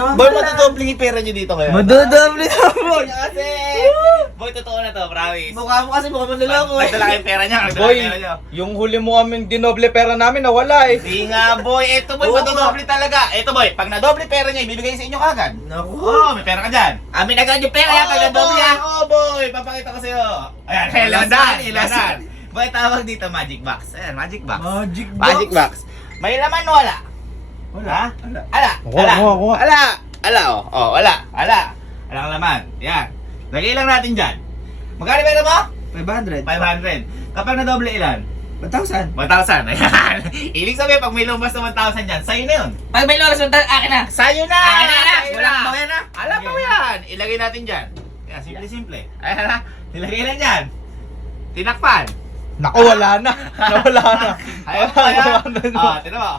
Ano? Boy, matutubling yung pera nyo dito ngayon. Madodoble na, boy. Kasi, boy, totoo na to, promise. Mukha mo kasi mukha manloloko eh. Nagdala kayong pera niya, nagdala Boy, kayong pera niyo. yung huli mo kaming dinoble pera namin, nawala eh. Hindi nga, boy. Ito, boy, Oo, matudoble talaga. Ito, boy, pag nadoble pera niya, ibibigay sa inyo kagad. Naku. Oo, may pera ka dyan. Amin agad yung pera yan pag nadoble yan. Oo, boy. Papakita ko sa'yo. Ayan, Ilasan, ilasan. Boy, tawag dito, magic box. Ayan, magic box. Magic box. Magic box. May laman o wala? Wala. Ala. Kuha, kuha. Ala. Ala, oh. Oh, wala. Ala. Alang laman. Yan. Lagay lang natin dyan. Magkano pera mo? 500. 500. Kapag nadoble ilan? 1,000. 1,000. Ayan. Ibig sabihin, pag may lumabas na 1,000 dyan, sa'yo na yun. Pag may loras, akin na. Sa'yo na! Akin na. Sa'yo Walang bawian na. Alam mo yan. Ilagay natin dyan. Yan, simple-simple. Ayan na. Nilagay na dyan. Tinakpan. Naku, wala na. Nawala na. Ayaw mo kaya? Ah, tinan mo.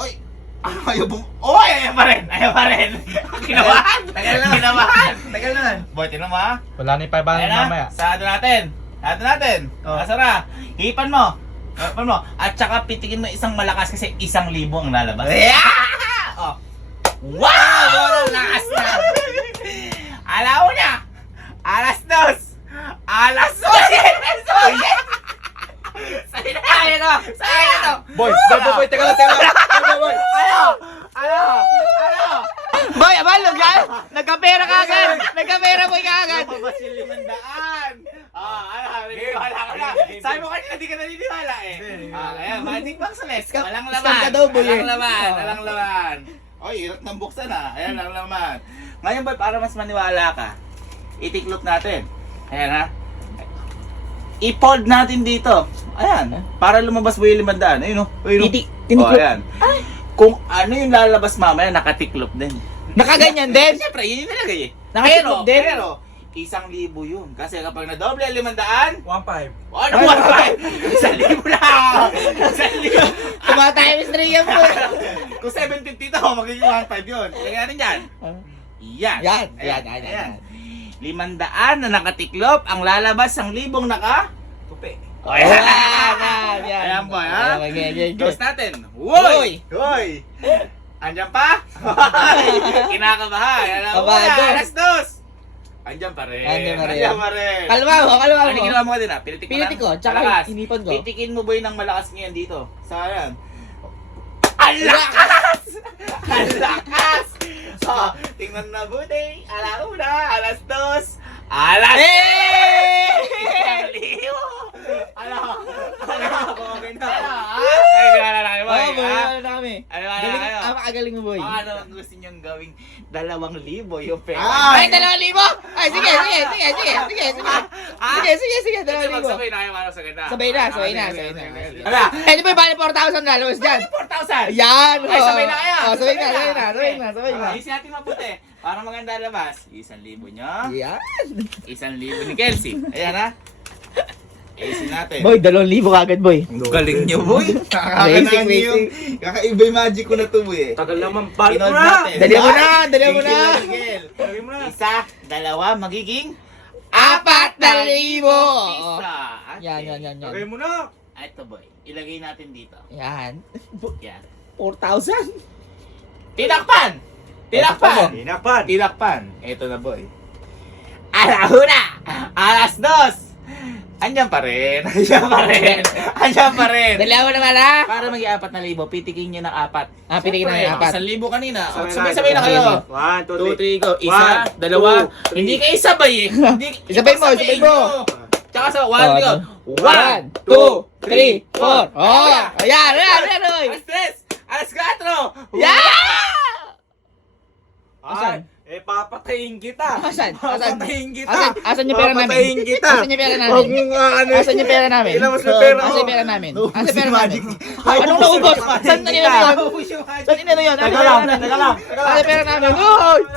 Oy! Ayaw mo. Oy! Ayaw pa rin! Ayaw pa rin! Kinabahan! Tagal na. Kinabahan! Tagal naman. Boy, tinan mo ha. Wala na yung 500 Ayan na. mamaya. Sarado natin. Sarado natin. Oh. Nasara. Hipan mo. Hipan mo. At saka pitikin mo isang malakas kasi 1,000 ang lalabas. Yeah! Oh. Wow! Walang lakas na. Alaw na. Alas dos. Alas dos. Sa'yo na. Sa'yo na. Sa'yo na. Boy, boy, teka lang. Boy, boy. Ano? Boy, abalog yan. Nagkapera ka agad. Nagkapera boy ka agad. Lumabas yung 500. Naniniwala ka na. Sabi mo kanina, di ka naniniwala eh. Kaya, magic box ulit. Walang laman. Scam ka daw, boy, eh. Walang laman. Walang laman. Oy, hirap ng buksan ah. Ayan, walang laman. Ngayon boy, para mas maniwala ka, itiklop natin. Ayan ha. I-fold natin dito. Ayan. Para lumabas mo yung 500. Ayun o. Ayun o. Tiniklop. Ayan. Kung ano yung lalabas mamaya, nakatiklop din. Nakaganyan din. Siyempre, yun yung nilagay eh. Nakatiklop din? Pero, 1,000 yun. Kasi kapag nadoble ang 500, 1.5. ano mo ba? 1,000 na! 1,000! Tumatimes 3 yan boy. Kung 750 to, magiging 1,500 yun. Lagyan natin dyan. Yan. Yan. 500 na nakatiklop, ang lalabas, 1,000 naka... Tupi. O, yan. Yan. Ayan boy, ha? Okay. Close natin. Woy! Woy! Andyan pa? Kinakabahan. Alam mo Kabado. na, alas dos. Andyan pa rin. Andyan pa rin. Andyan pa rin. Kalma mo. Ano ginawa mo din ha? Pinitik mo Pinitik lang? ko, tsaka Malakas. inipon ko. Pitikin mo boy ng malakas ngayon dito. Saan? Ang lakas! Ang lakas! So, tingnan na buti. Alauna, alas dos. Alas! Okay na. Ay, gano'n na kayo boy. Oo, boy. ha? Ano namin. Ano ba Galing, kayo? napakagaling mo boy. Ano ang gusto niyong gawing 2,000 yung pera? Ay, 2,000! Ay, sige. Sige, Hindi, 2,000. magsabay na kayo para sa ganda. Sabay na. Ala, Eh, di ba yung bali 4,000 lalabas dyan? 4,000! Yan! Ay, sabay na kayo. Oh, sabay na. Ayusin natin mabuti. Para maganda labas. 1,000 nyo. Yan! 1,000 ni Kelsey. Ayan ha. Ayusin natin. Boy, 2,000 kagad boy. Galing nyo, boy. Basic. Kakaiba yung magic ko na to, boy. Tagal naman. Pinold natin. Dali mo na. Miguel. Isa, dalawa, magiging 4,000! isa. Yan. Lagay mo na. Ito, boy. Ilagay natin dito. Yan. Yan. 4,000? Tinakpan! Hinapan. Ito na, boy. Alauna! Alas dos! Andyan pa rin. Dalawa naman ha? Para maging 4,000, pitikin nyo ng 4. Pitikin na yung 4. 1,000 kanina. Sabay Sabay na kayo. 1, 2, 3, go. Isa, dalawa. Hindi kayo sabay eh. Isabay mo. Tsaka sa 1, go. 1, 2, 3, 4. Oh! Ayan, oy! Alas 3! Alas 4! Yan! Ay, papatayin kita. Asan? Papatayin kita. Asan yung pera namin? Papatayin kita. Asan yung pera namin? Huwag mong ano. Asan yung pera namin? Ilabas mo yung pera Asan ko. yung pera namin? Naubos Asan yung pera yung namin? magic. Anong naubos? Saan na yun? Naubos yung magic. Saan na yun? Teka lang. Asan yung pera namin? Uy!